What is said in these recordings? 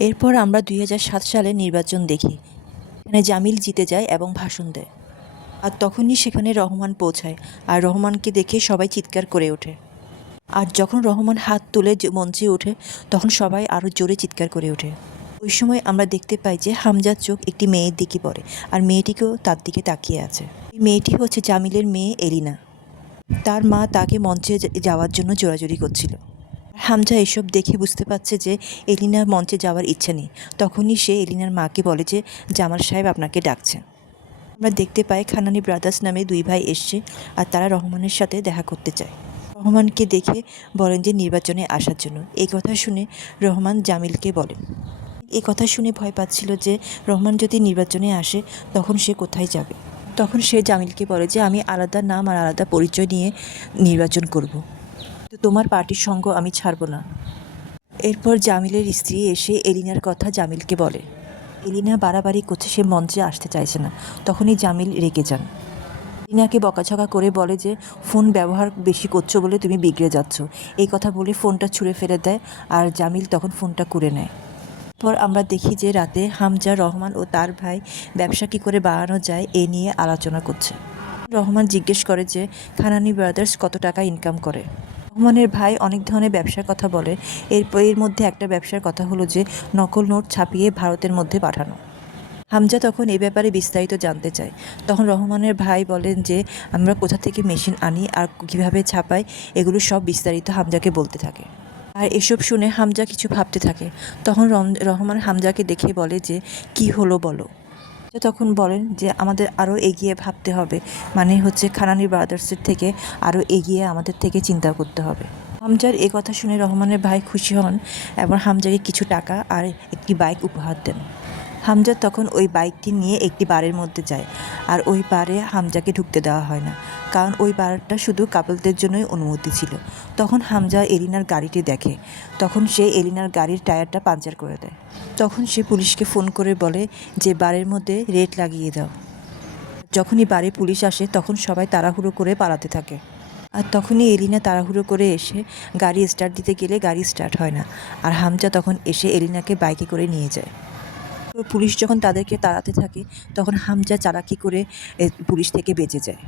এরপর আমরা ২০০৭ সালে নির্বাচন দেখি। এখানে জামিল জিতে যায় এবং ভাষণ দেয়। আর তখনই সেখানে রহমান পৌঁছায়, আর রহমানকে দেখে সবাই চিৎকার করে ওঠে। আর যখন রহমান হাত তুলে মঞ্চে ওঠে, তখন সবাই আরও জোরে চিৎকার করে ওঠে। ওই সময় আমরা দেখতে পাই যে হামজার চোখ একটি মেয়ের দিকে পড়ে, আর মেয়েটিকেও তার দিকে তাকিয়ে আছে। এই মেয়েটি হচ্ছে জামিলের মেয়ে এলিনা। তার মা তাকে মঞ্চে যাওয়ার জন্য জোরাজুরি করছিল। হামজা এসব দেখে বুঝতে পারছে যে এলিনার মঞ্চে যাওয়ার ইচ্ছে নেই। তখনই সে এলিনার মাকে বলে যে জামাল সাহেব আপনাকে ডাকছে। আমরা দেখতে পাই খানানি ব্রাদার্স নামে দুই ভাই এসছে, আর তারা রহমানের সাথে দেখা করতে চায়। রহমানকে দেখে বলেন যে নির্বাচনে আসার জন্য। এই কথা শুনে রহমান জামিলকে বলেন। এই কথা শুনে ভয় পাচ্ছিল যে রহমান যদি নির্বাচনে আসে তখন সে কোথায় যাবে। তখন সে জামিলকে বলে যে আমি আলাদা নাম আর আলাদা পরিচয় নিয়ে নির্বাচন করব, তো তোমার পার্টির সঙ্গ আমি ছাড়ব না। এরপর জামিলের স্ত্রী এসে এলিনার কথা জামিলকে বলে। এলিনা বাড়াবাড়ি করছে, সে মঞ্চে আসতে চাইছে না। তখনই জামিল রেগে যান। এলিনাকে বকাঝকা করে বলে যে ফোন ব্যবহার বেশি করছো বলে তুমি বিগড়ে যাচ্ছ। এই কথা বলে ফোনটা ছুঁড়ে ফেলে দেয়, আর জামিল তখন ফোনটা কুড়ে নেয়। পর আমরা দেখি যে রাতে হামজা, রহমান ও তার ভাই ব্যবসা কী করে বাড়ানো যায় এ নিয়ে আলোচনা করছে। রহমান জিজ্ঞেস করে যে খানানি ব্রাদার্স কত টাকা ইনকাম করে। রহমানের ভাই অনেক ধরনের ব্যবসার কথা বলে। এর মধ্যে একটা ব্যবসার কথা হলো যে নকল নোট ছাপিয়ে ভারতের মধ্যে পাঠানো। হামজা তখন এ ব্যাপারে বিস্তারিত জানতে চায়। তখন রহমানের ভাই বলেন যে আমরা কোথা থেকে মেশিন আনি আর কীভাবে ছাপাই, এগুলো সব বিস্তারিত হামজাকে বলতে থাকে। আর এসব শুনে হামজা কিছু ভাবতে থাকে। তখন রহমান হামজাকে দেখে বলে যে কি হলো বলো। তখন বলেন যে আমাদের আরও এগিয়ে ভাবতে হবে, মানে হচ্ছে খানানি ব্রাদার্সের থেকে আরও এগিয়ে আমাদের থেকে চিন্তা করতে হবে। হামজার এ কথা শুনে রহমানের ভাই খুশি হন এবং হামজাকে কিছু টাকা আর একটি বাইক উপহার দেন। হামজা তখন ওই বাইকটি নিয়ে একটি বারের মধ্যে যায়, আর ওই বারে হামজাকে ঢুকতে দেওয়া হয় না, কারণ ওই বারটা শুধু কাপলদের জন্যই অনুমতি ছিল। তখন হামজা এলিনার গাড়িটি দেখে। তখন সে এলিনার গাড়ির টায়ারটা পাঞ্চার করে দেয়। তখন সে পুলিশকে ফোন করে বলে যে বারের মধ্যে রেড লাগিয়ে দাও। যখনই বারে পুলিশ আসে তখন সবাই তাড়াহুড়ো করে পালাতে থাকে। আর তখনই এলিনা তাড়াহুড়ো করে এসে গাড়ি স্টার্ট দিতে গেলে গাড়ি স্টার্ট হয় না, আর হামজা তখন এসে এলিনাকে বাইকে করে নিয়ে যায়। পুলিশ যখন তাদেরকে তাড়াতে থাকে তখন হামজা চালাকি করে পুলিশ থেকে বেঁচে যায়।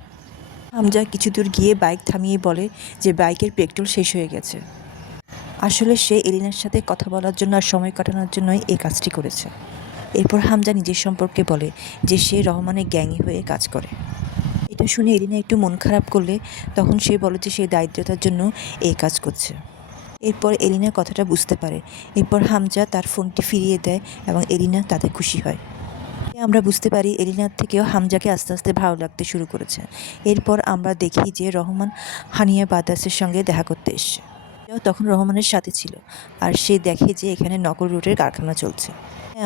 হামজা কিছু দূর গিয়ে বাইক থামিয়ে বলে যে বাইকের পেট্রোল শেষ হয়ে গেছে। আসলে সে এলিনার সাথে কথা বলার জন্য আর সময় কাটানোর জন্যই এই কাজটি করেছে। এরপর হামজা নিজের সম্পর্কে বলে যে সে রহমানের গ্যাংয়ে হয়ে কাজ করে। এটা শুনে এলিনা একটু মন খারাপ করলে তখন সে বলে যে সে দারিদ্রতার জন্য এই কাজ করছে। এরপর এলিনা কথাটা বুঝতে পারে। এরপর হামজা তার ফোনটি ফিরিয়ে দেয় এবং এলিনা তাতে খুশি হয়। আমরা বুঝতে পারি এলিনার থেকেও হামজাকে আস্তে আস্তে ভালো লাগতে শুরু করেছে। এরপর আমরা দেখি যে রহমান হানিয়া বাদাসের সঙ্গে দেখা করতে এসছে। তখন রহমানের সাথে ছিল, আর সে দেখে যে এখানে নকল রুটের কারখানা চলছে।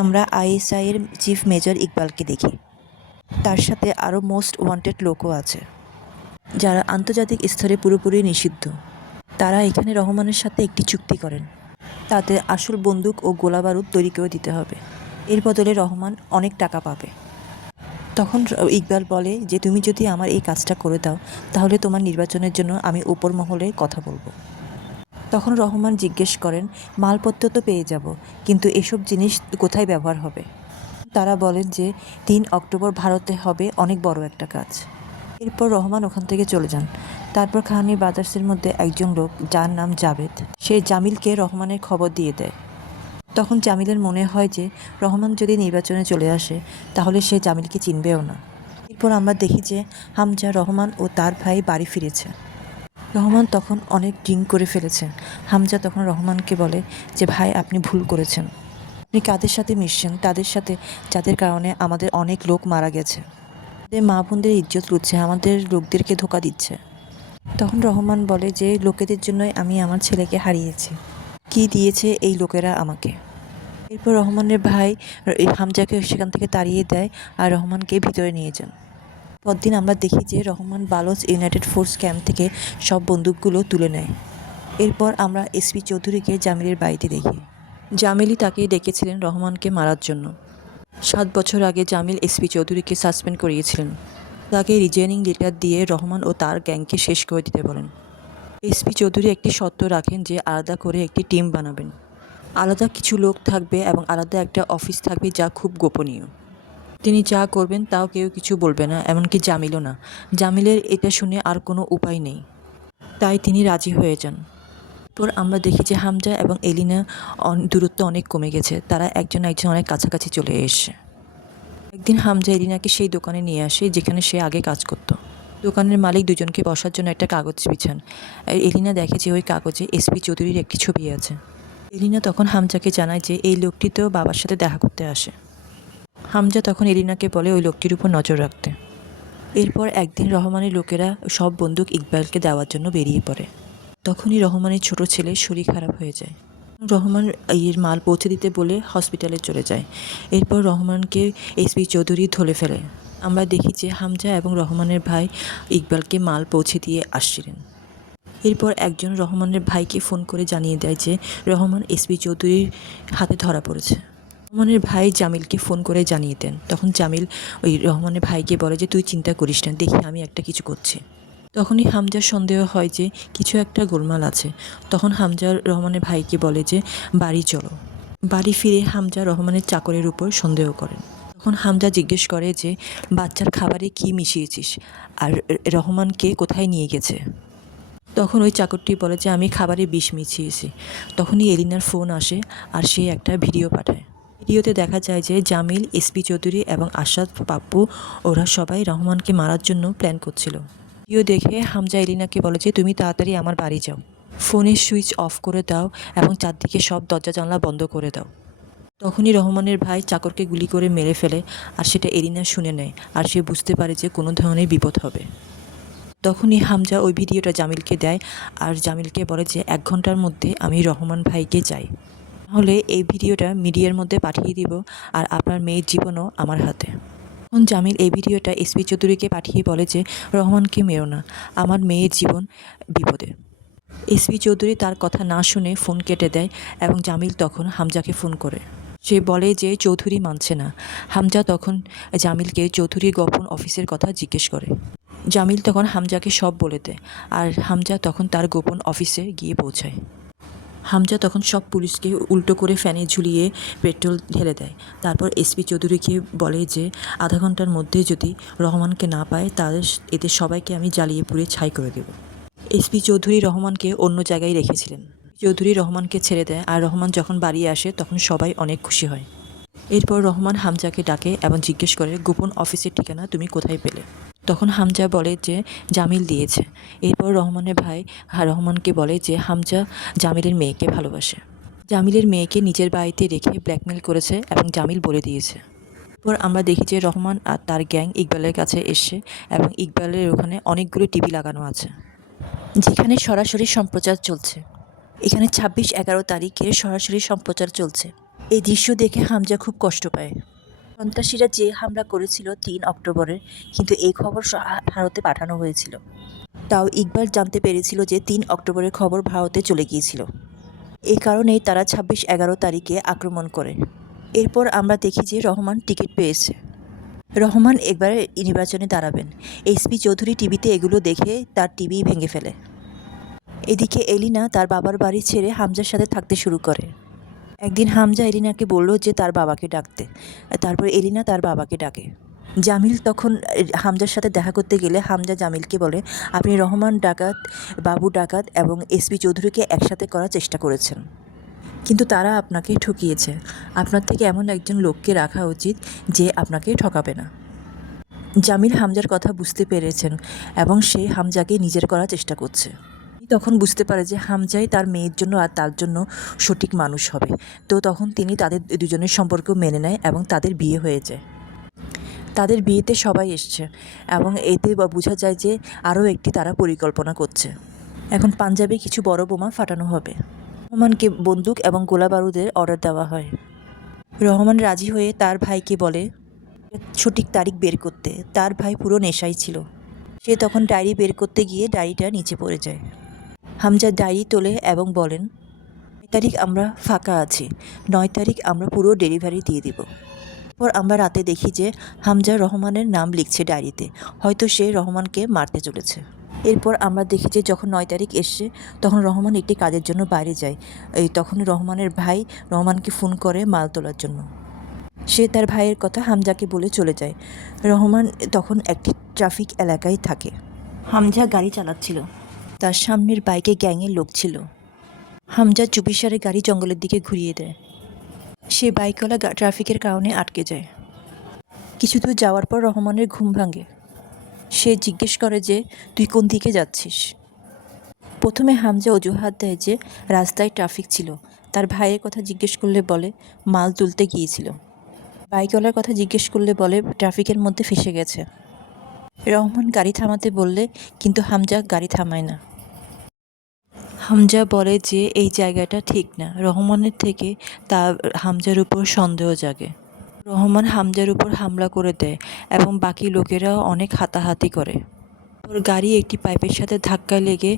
আমরা আইএসআই এর চিফ মেজর ইকবালকে দেখি। তার সাথে আরও মোস্ট ওয়ান্টেড লোকও আছে, যারা আন্তর্জাতিক স্তরে পুরোপুরি নিষিদ্ধ। তারা এখানে রহমানের সাথে একটি চুক্তি করেন, তাদের আসল বন্দুক ও গোলাবারুদ তৈরি করে দিতে হবে। এর বদলে রহমান অনেক টাকা পাবে। তখন ইকবাল বলে যে তুমি যদি আমার এই কাজটা করে দাও তাহলে তোমার নির্বাচনের জন্য আমি উপর মহলে কথা বলবো। তখন রহমান জিজ্ঞেস করেন মালপত্র তো পেয়ে যাব, কিন্তু এসব জিনিস কোথায় ব্যবহার হবে। তারা বলেন যে ৩ অক্টোবর ভারতে হবে অনেক বড় একটা কাজ। এরপর রহমান ওখান থেকে চলে যান। তারপর খাহানি ব্রাদার্সের মধ্যে একজন লোক, যার নাম জাভেদ, সে জামিলকে রহমানের খবর দিয়ে দেয়। তখন জামিলের মনে হয় যে রহমান যদি নির্বাচনে চলে আসে তাহলে সে জামিলকে চিনবেও না। এরপর আমরা দেখি যে হামজা, রহমান ও তার ভাই বাড়ি ফিরেছে। রহমান তখন অনেক ড্রিঙ্ক করে ফেলেছে। হামজা তখন রহমানকে বলে যে ভাই আপনি ভুল করেছেন, আপনি কাদের সাথে মিশছেন, তাদের সাথে যাদের কারণে আমাদের অনেক লোক মারা গেছে, আমাদের মা বোনদের ইজ্জত লুটছে, আমাদের লোকদেরকে ধোঁকা দিচ্ছে। তখন রহমান বলে যে লোকেদের জন্যই আমি আমার ছেলেকে হারিয়েছি, কি দিয়েছে এই লোকেরা আমাকে। এরপর রহমানের ভাই হামজাকে সেখান থেকে তাড়িয়ে দেয় আর রহমানকে ভিতরে নিয়ে যান। পরদিন আমরা দেখি যে Rahman Baloch United force camp থেকে সব বন্দুকগুলো তুলে নেয়। এরপর আমরা এসপি চৌধুরীকে জামিলের বাড়িতে দেখি। জামিলই তাকে ডেকেছিলেন রহমানকে মারার জন্য। 7 বছর আগে জামিল এসপি চৌধুরীকে সাসপেন্ড করিয়েছিলেন। তাকে রিজাইনিং লেটার দিয়ে রহমান ও তার গ্যাংকে শেষ করে দিতে বলেন। এসপি চৌধুরী একটি শর্ত রাখেন যে আলাদা করে একটি টিম বানাবেন। আলাদা কিছু লোক থাকবে এবং আলাদা একটা অফিস থাকবে যা খুব গোপনীয়। তিনি যা করবেন তাও কেউ কিছু বলবে না, এমনকি জামিলও না। জামিলের এটা শুনে আর কোনো উপায় নেই, তাই তিনি রাজি হয়ে যান। এরপর আমরা দেখি যে হামজা এবং এলিনা দূরত্ব অনেক কমে গেছে, তারা একজন অনেক কাছাকাছি চলে এসেছে। একদিন হামজা এলিনাকে সেই দোকানে নিয়ে আসে যেখানে সে আগে কাজ করত। দোকানের মালিক দুজনকে বসার জন্য একটা কাগজ বিছান। আর এলিনা দেখে যে ওই কাগজে এসপি চৌধুরীর একটি ছবি আছে। এলিনা তখন হামজাকে জানায় যে এই লোকটি তো বাবার সাথে দেখা করতে আসে। হামজা তখন এলিনাকে বলে ওই লোকটির উপর নজর রাখতে। এরপর একদিন রহমানের লোকেরা সব বন্দুক ইকবালকে দেওয়ার জন্য বেরিয়ে পড়ে। তখনই রহমানের ছোট ছেলে শরীর খারাপ হয়ে যায়। রহমান এর মাল পৌঁছে দিতে বলে হসপিটালে চলে যায়। এরপর রহমানকে এসপি চৌধুরী ধরে ফেলে। আমরা দেখি যে হামজা এবং রহমানের ভাই ইকবালকে মাল পৌঁছে দিয়ে আসছিলেন। এরপর একজন রহমানের ভাইকে ফোন করে জানিয়ে দেয় যে রহমান এসপি চৌধুরীর হাতে ধরা পড়েছে। রহমানের ভাই জামিলকে ফোন করে জানিয়ে দেন। তখন জামিল ওই রহমানের ভাইকে বলে যে তুই চিন্তা করিস না, দেখি আমি একটা কিছু করছি। তখনই হামজার সন্দেহ হয় যে কিছু একটা গোলমাল আছে। তখন হামজা রহমানের ভাইকে বলে যে বাড়ি চলো। বাড়ি ফিরে হামজা রহমানের চাকরের উপর সন্দেহ করেন। তখন হামজা জিজ্ঞেস করে যে বাচ্চার খাবারে কি মিশিয়েছিস আর রহমানকে কোথায় নিয়ে গেছে। তখন ওই চাকরটি বলে যে আমি খাবারে বিষ মিশিয়েছি। তখনই এলিনার ফোন আসে আর সে একটা ভিডিও পাঠায়। ভিডিওতে দেখা যায় যে জামিল, এসপি চৌধুরী এবং আসাদ, পাপ্পু ওরা সবাই রহমানকে মারার জন্য প্ল্যান করছিল। ভিডিও দেখে হামজা এলিনাকে বলে যে তুমি তাড়াতাড়ি আমার বাড়ি যাও, ফোনের সুইচ অফ করে দাও এবং চারদিকে সব দরজা জানলা বন্ধ করে দাও। তখনই রহমানের ভাই চাকরকে গুলি করে মেরে ফেলে আর সেটা এলিনা শুনে নেয় আর সে বুঝতে পারে যে কোনো ধরনের বিপদ হবে। তখনই হামজা ওই ভিডিওটা জামিলকে দেয় আর জামিলকে বলে যে 1 ঘন্টার মধ্যে আমি রহমান ভাইকে চাই, তাহলে এই ভিডিওটা মিডিয়ার মধ্যে পাঠিয়ে দিব আর আপনার মেয়ের জীবনও আমার হাতে। তখন জামিল এই ভিডিওটা এসপি চৌধুরীকে পাঠিয়ে বলে যে রহমানকে মেরো না, আমার মেয়ের জীবন বিপদে। এসপি চৌধুরী তার কথা না শুনে ফোন কেটে দেয় এবং জামিল তখন হামজাকে ফোন করে। সে বলে যে চৌধুরী মানছে না। হামজা তখন জামিলকে চৌধুরীর গোপন অফিসের কথা জিজ্ঞেস করে। জামিল তখন হামজাকে সব বলে দেয় আর হামজা তখন তার গোপন অফিসে গিয়ে পৌঁছায়। হামজা তখন সব পুলিশকে উল্টো করে ফ্যানে ঝুলিয়ে পেট্রোল ঢেলে দেয়। তারপর এসপি চৌধুরীকে বলে যে আধা ঘন্টার মধ্যে যদি রহমানকে না পায় তাদের এদের সবাইকে আমি জ্বালিয়ে পুড়ে ছাই করে দেব। এসপি চৌধুরী রহমানকে অন্য জায়গায় রেখেছিলেন। চৌধুরী রহমানকে ছেড়ে দেয় আর রহমান যখন বাড়ি আসে তখন সবাই অনেক খুশি হয়। এরপর রহমান হামজাকে ডাকে এবং জিজ্ঞেস করে গোপন অফিসের ঠিকানা তুমি কোথায় পেলে। তখন হামজা বলে যে জামিল দিয়েছে। এরপর রহমানের ভাই রহমানকে বলে যে হামজা জামিলের মেয়েকে ভালোবাসে, জামিলের মেয়েকে নিজের বাড়িতে রেখে ব্ল্যাকমেল করেছে এবং জামিল বলে দিয়েছে। এরপর আমরা দেখি যে রহমান আর তার গ্যাং ইকবালের কাছে এসে এবং ইকবালের ওখানে অনেকগুলো টিভি লাগানো আছে যেখানে সরাসরি সম্প্রচার চলছে। এখানে 26/11 তারিখের সরাসরি সম্প্রচার চলছে। এই দৃশ্য দেখে হামজা খুব কষ্ট পায়। সন্ত্রাসীরা যে হামলা করেছিল 3 অক্টোবরের, কিন্তু এই খবর ভারতে পাঠানো হয়েছিল। তাও ইকবাল জানতে পেরেছিল যে 3 অক্টোবরের খবর ভারতে চলে গিয়েছিল। এই কারণেই তারা 26/11 তারিখে আক্রমণ করে। এরপর আমরা দেখি যে রহমান টিকিট পেয়েছে। রহমান একবারে নির্বাচনে দাঁড়াবেন। এসপি চৌধুরী টিভিতে এগুলো দেখে তার টিভি ভেঙে ফেলে। এদিকে এলিনা তার বাবার বাড়ি ছেড়ে হামজার সাথে থাকতে শুরু করে। একদিন হামজা এলিনাকে বলল যে তার বাবাকে ডাকতে। তারপর এলিনা তার বাবাকে ডাকে। জামিল তখন হামজার সাথে দেখা করতে গেলে হামজা জামিলকে বলে আপনি রহমান ডাকাত, বাবু ডাকাত এবং এসপি চৌধুরীকে একসাথে করার চেষ্টা করেছেন, কিন্তু তারা আপনাকে ঠকিয়েছে। আপনার থেকে এমন একজন লোককে রাখা উচিত যে আপনাকে ঠকাবে না। জামিল হামজার কথা বুঝতে পেরেছেন এবং সে হামজাকে নিজের করার চেষ্টা করছে। তখন বুঝতে পারে যে হামজাই তার মেয়ের জন্য আর তার জন্য সঠিক মানুষ হবে। তো তখন তিনি তাদের দুজনের সম্পর্ক মেনে নেয় এবং তাদের বিয়ে হয়ে যায়। তাদের বিয়েতে সবাই এসছে এবং এতে বোঝা যায় যে আরও একটি তারা পরিকল্পনা করছে। এখন পাঞ্জাবে কিছু বড় বোমা ফাটানো হবে। রহমানকে বন্দুক এবং গোলা বারুদের অর্ডার দেওয়া হয়। রহমান রাজি হয়ে তার ভাইকে বলে সঠিক তারিখ বের করতে। তার ভাই পুরো নেশায় ছিল। সে তখন ডায়েরি বের করতে গিয়ে ডায়েরিটা নিচে পড়ে যায়। হামজা ডায়েরি তোলে এবং বলেন 9 তারিখ আমরা ফাঁকা আছি, 9 তারিখ আমরা পুরো ডেলিভারি দিয়ে দিব। পর আমরা রাতে দেখি যে হামজা রহমানের নাম লিখছে ডায়েরিতে, হয়তো সে রহমানকে মারতে চলেছে। এরপর আমরা দেখি যে যখন 9 তারিখ এসছে তখন রহমান একটি কাজের জন্য বাইরে যায়। তখন রহমানের ভাই রহমানকে ফোন করে মাল তোলার জন্য। সে তার ভাইয়ের কথা হামজাকে বলে চলে যায়। রহমান তখন একটি ট্রাফিক এলাকায় থাকে। হামজা গাড়ি চালাচ্ছিল, তার সামনের বাইকে গ্যাংয়ের লোক ছিল। হামজা চুপিসারে গাড়ি জঙ্গলের দিকে ঘুরিয়ে দেয়। সে বাইকওয়ালা ট্রাফিকের কারণে আটকে যায়। কিছু দূর যাওয়ার পর রহমানের ঘুম ভাঙে। সে জিজ্ঞেস করে যে তুই কোন দিকে যাচ্ছিস। প্রথমে হামজা অজুহাত দেয় যে রাস্তায় ট্রাফিক ছিল। তার ভাইয়ের কথা জিজ্ঞেস করলে বলে মাল তুলতে গিয়েছিল। বাইকওয়ালার কথা জিজ্ঞেস করলে বলে ট্রাফিকের মধ্যে ফেসে গেছে। রহমান গাড়ি থামাতে বললে কিন্তু হামজা গাড়ি থামায় না। হামজা বলে যে এই জায়গাটা ঠিক না। রহমানের থেকে হামজার উপর সন্দেহ জাগে। রহমান হামজার উপর হামলা করে দেয় এবং বাকি লোকেরাও অনেক হাতাহাতি করে। ওর গাড়ি একটি পাইপের সাথে ধাক্কা লেগে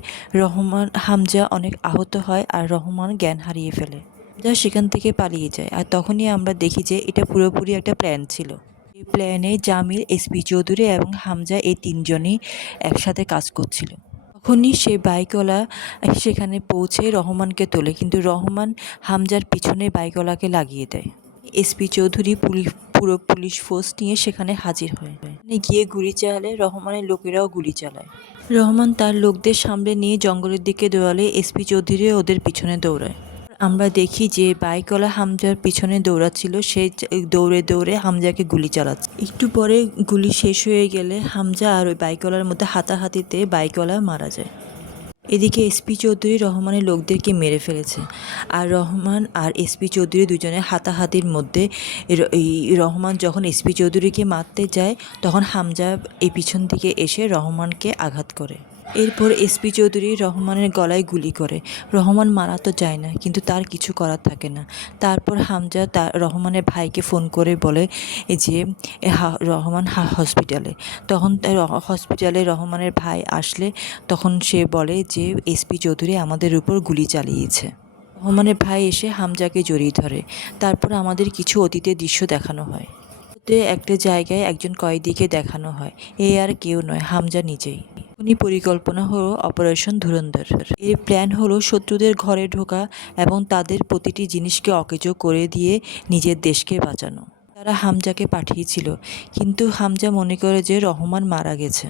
হামজা অনেক আহত হয় আর রহমান জ্ঞান হারিয়ে ফেলে। যা সেখান থেকে পালিয়ে যায়। আর তখনই আমরা দেখি যে এটা পুরোপুরি একটা প্ল্যান ছিল। এই প্ল্যানে জামিল, এসপি চৌধুরী এবং হামজা এই তিনজনই একসাথে কাজ করছিল। তখনই সে বাইকওয়ালা সেখানে পৌঁছে রহমানকে তোলে, কিন্তু রহমান হামজার পিছনে বাইকওয়ালাকে লাগিয়ে দেয়। এসপি চৌধুরী পুরো পুলিশ ফোর্স নিয়ে সেখানে হাজির হয়। গিয়ে গুলি চালালে রহমানের লোকেরাও গুলি চালায়। রহমান তার লোকদের সামনে নিয়ে জঙ্গলের দিকে দৌড়ালে এসপি চৌধুরী ওদের পিছনে দৌড়ায়। আমরা দেখি যে বাইকওয়ালা হামজার পিছনে দৌড়াচ্ছিল, সে দৌড়ে দৌড়ে হামজাকে গুলি চালাচ্ছে। একটু পরে গুলি শেষ হয়ে গেলে হামজা আর ওই বাইকওয়ালার মধ্যে হাতাহাতিতে বাইকওয়ালা মারা যায়। এদিকে এসপি চৌধুরী রহমানের লোকদেরকে মেরে ফেলেছে। আর রহমান আর এসপি চৌধুরী দুজনের হাতাহাতির মধ্যে এই রহমান যখন এসপি চৌধুরীকে মারতে যায় তখন হামজা এই পিছন থেকে এসে রহমানকে আঘাত করে। এরপর এসপি চৌধুরী রহমানের গলায় গুলি করে। রহমান মারা তো যায় না, কিন্তু তার কিছু করার থাকে না। তারপর হামজা রহমানের ভাইকে ফোন করে বলে যে রহমান হসপিটালে। তখন হসপিটালে রহমানের ভাই আসলে তখন সে বলে যে এসপি চৌধুরী আমাদের উপর গুলি চালিয়েছে। রহমানের ভাই এসে হামজাকে জড়িয়ে ধরে। তারপর আমাদের কিছু অতীতের দৃশ্য দেখানো হয়। একটা জায়গায় একজন কয়েদিকে দেখানো হয়। এ আর কেউ নয়, হামজা নিজেই। উনি পরিকল্পনা হলো অপারেশন ধুরন্ধর। এর প্ল্যান হলো শত্রুদের ঘরে ঢোকা এবং তাদের প্রতিটি জিনিসকে অকেজো করে দিয়ে নিজের দেশকে বাঁচানো। তারা হামজাকে পাঠিয়েছিল, কিন্তু হামজা মনে করে যে রহমান মারা গেছে।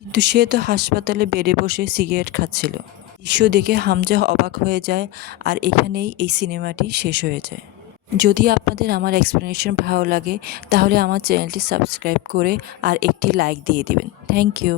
কিন্তু সে তো হাসপাতালে বেডে বসে সিগারেট খাচ্ছিল। দৃশ্য দেখে হামজা অবাক হয়ে যায়। আর এখানেই এই সিনেমাটি শেষ হয়ে যায়। যদি আপনাদের আমার এক্সপ্লেনেশন ভালো লাগে তাহলে আমার চ্যানেলটি সাবস্ক্রাইব করে আর একটি লাইক দিয়ে দিবেন। Thank you.